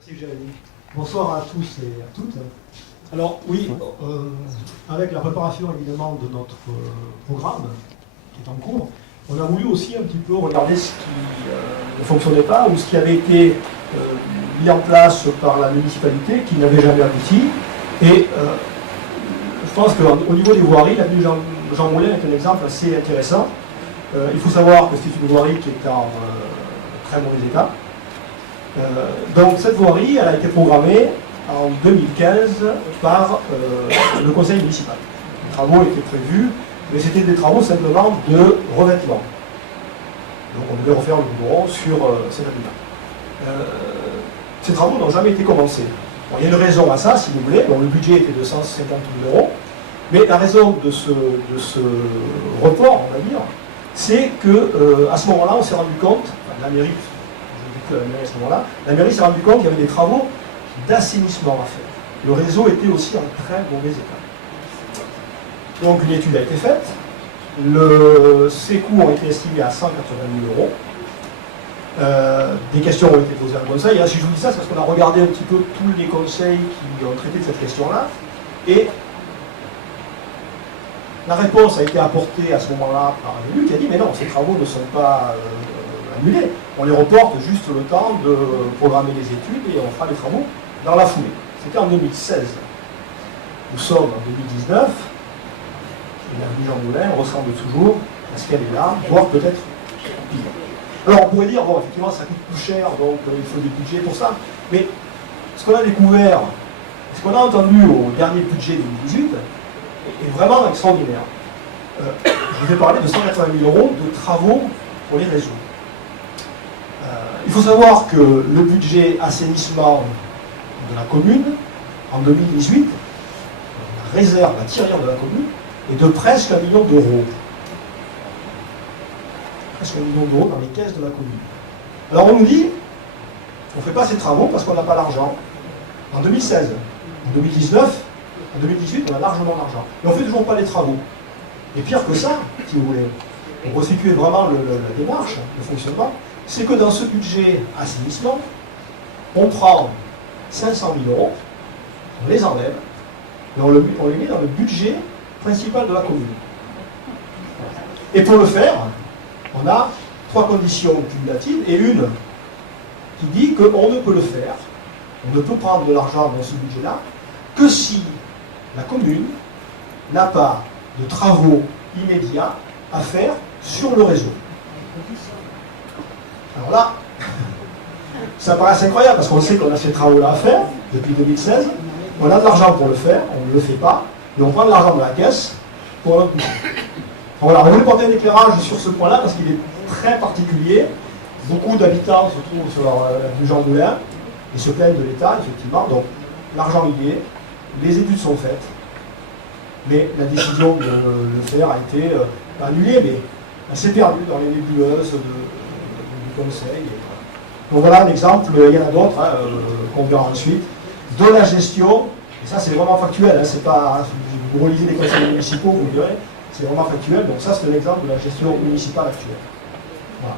Merci Jérémy. Bonsoir à tous et à toutes. Alors oui, avec la préparation évidemment de notre programme qui est en cours, on a voulu aussi un petit peu regarder ce qui ne fonctionnait pas ou ce qui avait été mis en place par la municipalité qui n'avait jamais abouti. Et je pense qu'au niveau des voiries, l'avenue Jean Moulin est un exemple assez intéressant. Il faut savoir que c'est une voirie qui est en très mauvais état. Donc cette voirie, elle a été programmée en 2015 par le conseil municipal. Les travaux étaient prévus, mais c'était des travaux simplement de revêtement. Donc on devait refaire le goudron sur cette avenue-là. Ces travaux n'ont jamais été commencés. Bon, il y a une raison à ça, si vous voulez. Bon, le budget était de 150 000 €. Mais la raison de ce report, on va dire, c'est qu'à ce moment-là, on s'est rendu compte, enfin, la mairie, à ce moment-là, la mairie s'est rendu compte qu'il y avait des travaux d'assainissement à faire. Le réseau était aussi en très mauvais état. Donc une étude a été faite. Ces coûts ont été estimés à 180 000 €. Des questions ont été posées à un conseil. Et là, si je vous dis ça, c'est parce qu'on a regardé un petit peu tous les conseils qui ont traité de cette question-là. Et la réponse a été apportée à ce moment-là par un élu qui a dit « Mais non, ces travaux ne sont pas annulés. On les reporte juste le temps de programmer les études et on fera les travaux dans la foulée. » C'était en 2016. Nous sommes en 2019. Et l'avenue Jean Moulin ressemble toujours à ce qu'elle est là, voire peut-être pire. Alors on pourrait dire, bon, effectivement, ça coûte plus cher, donc il faut des budgets pour ça. Mais ce qu'on a découvert, ce qu'on a entendu au dernier budget 2018, est vraiment extraordinaire. Je vous ai parlé de 180 000 € de travaux pour les réseaux. Il faut savoir que le budget assainissement de la commune, en 2018, la réserve, la tirelire de la commune, est de presque 1 million d'euros. Presque 1 million d'euros dans les caisses de la commune. Alors on nous dit, on ne fait pas ces travaux parce qu'on n'a pas l'argent. En 2016, en 2019, en 2018, on a largement l'argent. Mais on ne fait toujours pas les travaux. Et pire que ça, si vous voulez, pour resituer vraiment la démarche, le fonctionnement, c'est que dans ce budget assainissement, on prend 500 000 €, on les enlève, et on les met dans le budget principal de la commune. Et pour le faire, on a 3 conditions cumulatives et une qui dit qu'on ne peut le faire, on ne peut prendre de l'argent dans ce budget-là, que si la commune n'a pas de travaux immédiats à faire sur le réseau. Alors là, ça paraît incroyable parce qu'on sait qu'on a ces travaux-là à faire depuis 2016, on a de l'argent pour le faire, on ne le fait pas, et on prend de l'argent de la caisse pour notre budget. Voilà, on voulait porter un éclairage sur ce point-là parce qu'il est très particulier. Beaucoup d'habitants se trouvent sur l'avenue Jean Moulin et se plaignent de l'État, effectivement. Donc l'argent y est, les études sont faites, mais la décision de le faire a été annulée, mais elle s'est perdue dans les nébuleuses du conseil. Donc voilà un exemple, il y en a d'autres qu'on verra ensuite, de la gestion, et ça c'est vraiment factuel, hein, c'est pas, vous relisez les conseils municipaux, vous le verrez, c'est vraiment factuel, donc ça c'est un exemple de la gestion municipale actuelle. Voilà.